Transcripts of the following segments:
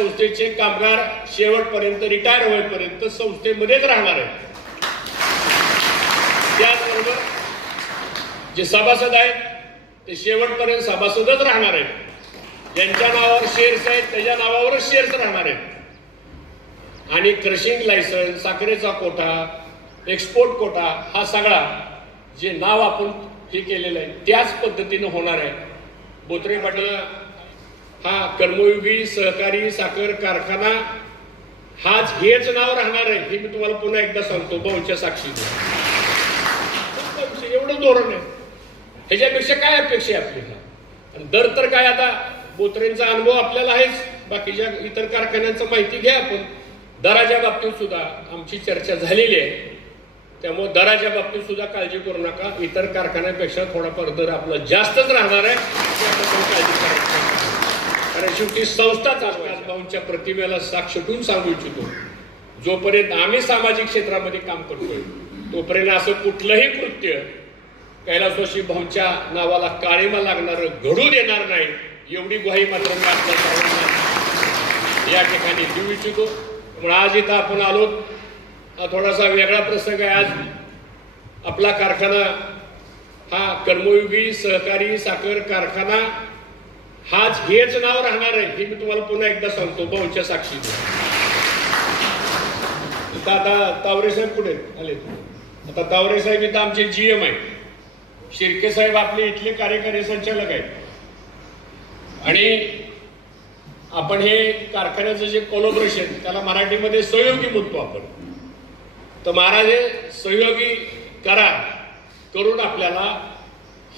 संस्थेचे कामगार शेवटपर्यंत रिटायर होईपर्यंत संस्थेमध्येच राहणार आहेत. त्याचबरोबर जे सभासद आहेत ते शेवटपर्यंत सभासदच राहणार आहेत. ज्यांच्या नावावर शेअर्स आहेत त्याच्या नावावरच शेअर्स राहणार आहेत. आणि क्रशिंग लायसन्स साखरेचा कोटा एक्सपोर्ट कोटा हा सगळा जे नाव आपण हे केलेलं आहे त्याच पद्धतीनं होणार आहे. बोत्रे पाटील हा कर्मयोगी सहकारी साखर कारखाना हाच हेच नाव राहणार आहे हे मी तुम्हाला पुन्हा एकदा सांगतो भाऊच्या साक्षीने. एवढं धोरण आहे. ह्याच्यापेक्षा काय अपेक्षा आहे आपल्याला? आणि दर तर काय आता बोत्रेंचा अनुभव आपल्याला आहेच बाकीच्या इतर कारखान्यांचं माहिती घ्या आपण. दराच्या बाबतीत सुद्धा आमची चर्चा झालेली आहे. त्यामुळे दराच्या बाबतीत सुद्धा काळजी करू नका. इतर कारखान्यापेक्षा थोडाफार दर आपला जास्तच राहणार आहे. काळजी करायची आणि शेवटी संस्था चालवायची. भाऊंच्या प्रतिमेला साक्ष ठेवून सांगू इच्छितो. जोपर्यंत आम्ही सामाजिक क्षेत्रामध्ये काम करतोय तोपर्यंत असं कुठलंही कृत्य कैलासवासी भाऊंच्या नावाला काळीमा लागणार घडू देणार नाही एवढी ग्वाही मात्र मी आपल्या सर्वांना या ठिकाणी देऊ इच्छितो. म्हणून आज इथं आपण आलो. हा थोडासा वेगळा प्रसंग आहे. आज आपला कारखाना हा कर्मयोगी सहकारी साखर कारखाना हाच हेच नाव राहणार आहे. हे मी तुम्हाला पुन्हा एकदा सांगतो. बहुच्या साक्षीने. आता तावरे साहेब कुठे आले. आता तावरे साहेब इथं आमचे जीएम आहे शिर्के साहेब आपले इथले कार्यकारी संचालक आहेत. आणि आपण हे कारखान्याचं जे कोलोबरेशन त्याला मराठीमध्ये सहयोगी म्हणतो आपण. तर महाराज हे सहयोगी करार करून आपल्याला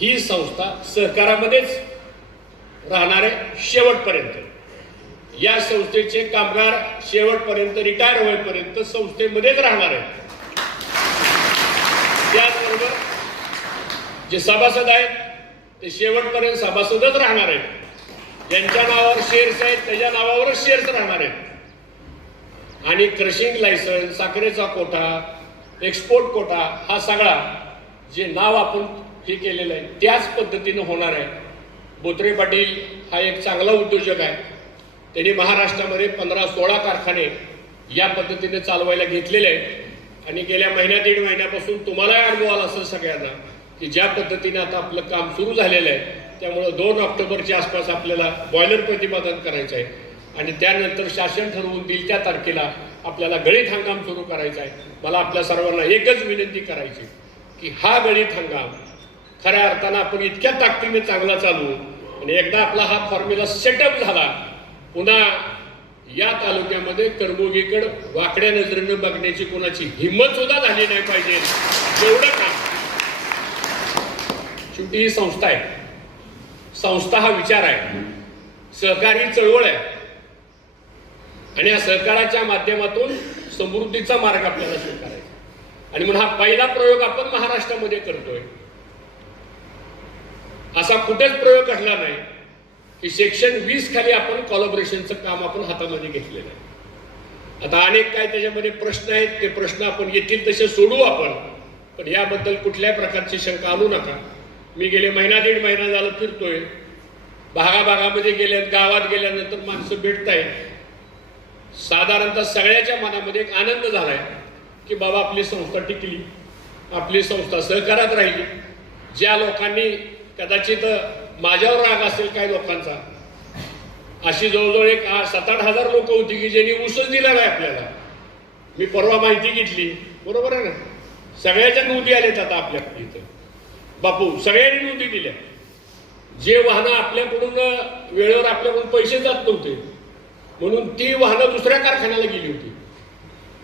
ही संस्था सहकारामध्येच राहणार आहे शेवटपर्यंत. या संस्थेचे कामगार शेवटपर्यंत रिटायर होईपर्यंत संस्थेमध्येच राहणार आहेत. त्याचबरोबर जे सभासद आहेत ते शेवटपर्यंत सभासदच राहणार आहेत. ज्यांच्या नावावर शेअर्स आहेत त्याच्या नावावरच शेअर्स राहणार आहेत. आणि क्रशिंग लायसन्स साखरेचा कोटा एक्सपोर्ट कोटा हा सगळा जे नाव आपण हे केलेलं आहे त्याच पद्धतीनं होणार आहे. बोत्रे पाटील हा एक चांगला उद्योजक आहे. त्यांनी महाराष्ट्रामध्ये पंधरा सोळा कारखाने या पद्धतीने चालवायला घेतलेले आहेत. आणि गेल्या महिन्या दीड महिन्यापासून तुम्हालाही अनुभव आला असेल सगळ्यांना की ज्या पद्धतीने आता आपलं काम सुरू झालेलं आहे त्यामुळं दोन ऑक्टोबरच्या आसपास आपल्याला बॉयलर प्रतिपादन करायचं आहे. आणि त्यानंतर शासन ठरवून दिल त्या तारखेला आपल्याला गळीत हंगाम सुरू करायचा आहे. मला आपल्या सर्वांना एकच विनंती करायची की हा गणित हंगाम खऱ्या अर्थानं आपण इतक्या ताकदीने चांगला चालू आणि एकदा आपला हा फॉर्म्युला सेटअप झाला पुन्हा या तालुक्यामध्ये कर्मोगीकडे वाकड्या नजरेनं बघण्याची कोणाची हिंमत सुद्धा झाली नाही पाहिजे एवढं काम. शेवटी ही संस्था आहे. संस्था हा विचार आहे. सहकार ही चळवळ आहे. आणि या सहकाराच्या माध्यमातून समृद्धीचा मार्ग आपल्याला स्वीकारायचा आणि म्हणून हा पहिला प्रयोग आपण महाराष्ट्रामध्ये करतोय. असा कुठेच प्रयोग घडला नाही की सेक्शन वीस खाली आपण कॉलॉबरेशनचं काम आपण हातामध्ये घेतलेलं आहे. आता अनेक काय त्याच्यामध्ये प्रश्न आहेत ते प्रश्न आपण येतील तसे सोडू आपण पण याबद्दल कुठल्याही प्रकारची शंका आणू नका. मी गेले महिना दीड महिना झालं फिरतोय. भागाभागामध्ये गेल्यात गावात गेल्यानंतर माणसं भेटतायत. साधारणतः सगळ्याच्या मनामध्ये एक आनंद झालाय की बाबा आपली संस्था टिकली आपली संस्था सहकारात राहिली. ज्या लोकांनी कदाचित माझ्यावर राग असेल काही लोकांचा. अशी जवळजवळ एक सात आठ हजार लोक होती की ज्यांनी उसच दिला नाही आपल्याला. मी परवा माहिती घेतली. बरोबर आहे ना? सगळ्याच्या नोंदी आल्यात आता आपल्याकडे इथं. बापू सगळ्यांनी नोंदी दिल्या. जे वाहनं आपल्याकडून वेळेवर आपल्याकडून पैसे जात नव्हते. म्हणून ती वाहनं दुसऱ्या कारखान्याला गेली होती.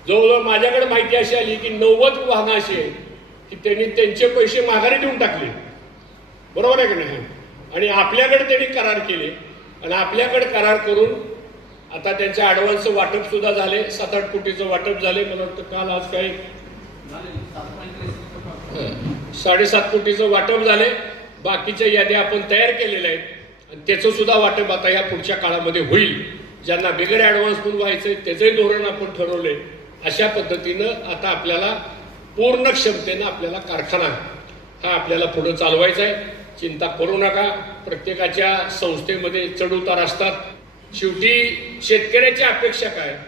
जवळजवळ माझ्याकडे माहिती अशी आली की नव्वद वाहनं अशी आहेत की त्यांनी त्यांचे पैसे माघारी देऊन टाकले. बरोबर आहे की नाही? आणि आपल्याकडे त्यांनी करार केले. आणि आपल्याकडे करार करून आता त्यांचे ॲडव्हान्स वाटप सुद्धा झाले. सात आठ कोटीचं वाटप झाले. मला वाटतं काल आज काही साडेसात कोटीचं वाटप झाले. बाकीच्या याद्या आपण तयार केलेल्या आहेत. आणि त्याचं सुद्धा वाटप आता या पुढच्या काळामध्ये होईल. ज्यांना बिगर ॲडव्हान्स म्हणून व्हायचं त्याचंही धोरण आपण ठरवले अशा पद्धतीनं आता आपल्याला पूर्ण क्षमतेनं आपल्याला कारखाना हा आपल्याला पुढं चालवायचा आहे. चिंता करू नका. प्रत्येकाच्या संस्थेमध्ये चढउतार असतात. शेवटी शेतकऱ्याची अपेक्षा काय?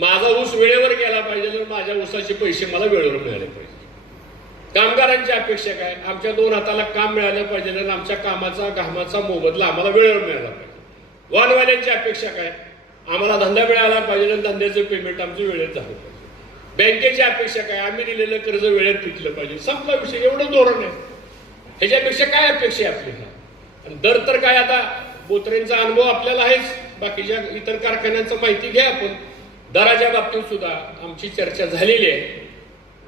माझा ऊस वेळेवर गेला पाहिजे आणि माझ्या ऊसाचे पैसे मला वेळेवर मिळाले पाहिजे. कामगारांची अपेक्षा काय? आमच्या दोन हाताला काम मिळालं पाहिजे आणि आमच्या कामाचा घामाचा मोबदला आम्हाला वेळेवर मिळाला पाहिजे. वाहनवाल्यांची अपेक्षा काय? आम्हाला धंदा मिळाला पाहिजे आणि धंद्याचं पेमेंट आमचं वेळेत झालं पाहिजे. बँकेची अपेक्षा काय? आम्ही दिलेलं कर्ज वेळेत पिकलं पाहिजे. संपला विषय. एवढं धोरण आहे. ह्याच्यापेक्षा काय अपेक्षा आहे आपल्याला आणि दर तर काय आता बोत्रेंचा अनुभव आपल्याला आहेच. बाकीच्या इतर कारखान्यांचं माहिती घ्या आपण. दराच्या बाबतीत सुद्धा आमची चर्चा झालेली आहे.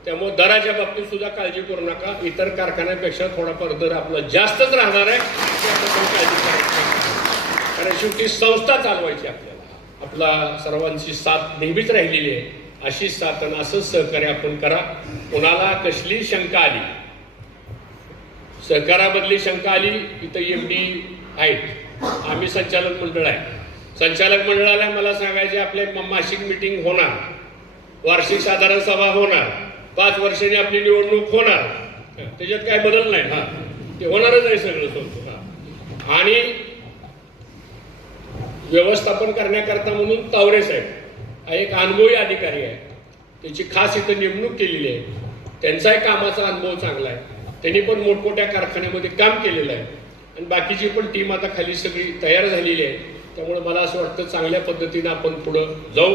त्यामुळे दराच्या बाबतीत सुद्धा काळजी करू नका. इतर कारखान्यापेक्षा थोडाफार दर आपला जास्तच राहणार आहे. काळजी करायची कारण शेवटी संस्था चालवायची आपल्याला. आपला सर्वांची साथ नेहमीच राहिलेली आहे. अशी साथ आणि असंच सहकार्य आपण करा. कोणाला कसली शंका आली सहकारामधली शंका आली इथं एम डी आहेत. आम्ही संचालक मंडळ आहे. संचालक मंडळाला मला सांगायचे आपले मासिक मिटिंग होणार. वार्षिक साधारण सभा होणार. पाच वर्षांनी आपली निवडणूक होणार. त्याच्यात काय बदल नाही. हा. ते होणारच आहे सगळं सोडतो आणि व्यवस्थापन करण्याकरता म्हणून तावरे साहेब हा एक अनुभवी अधिकारी आहे त्याची खास इथं नेमणूक केलेली आहे. त्यांचाही कामाचा अनुभव चांगला आहे. त्यांनी पण मोठमोठ्या कारखान्यामध्ये काम केलेलं आहे. आणि बाकीची पण टीम आता खाली सगळी तयार झालेली आहे. त्यामुळे मला असं वाटतं चांगल्या पद्धतीनं आपण पुढं जाऊ.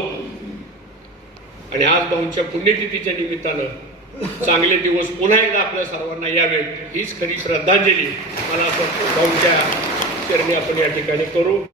आणि आज भाऊंच्या पुण्यतिथीच्या निमित्तानं चांगले दिवस पुन्हा एकदा आपल्या सर्वांना यावेत. हीच खरी श्रद्धांजली. मला असं वाटतं भाऊंच्या चरणी आपण या ठिकाणी करू.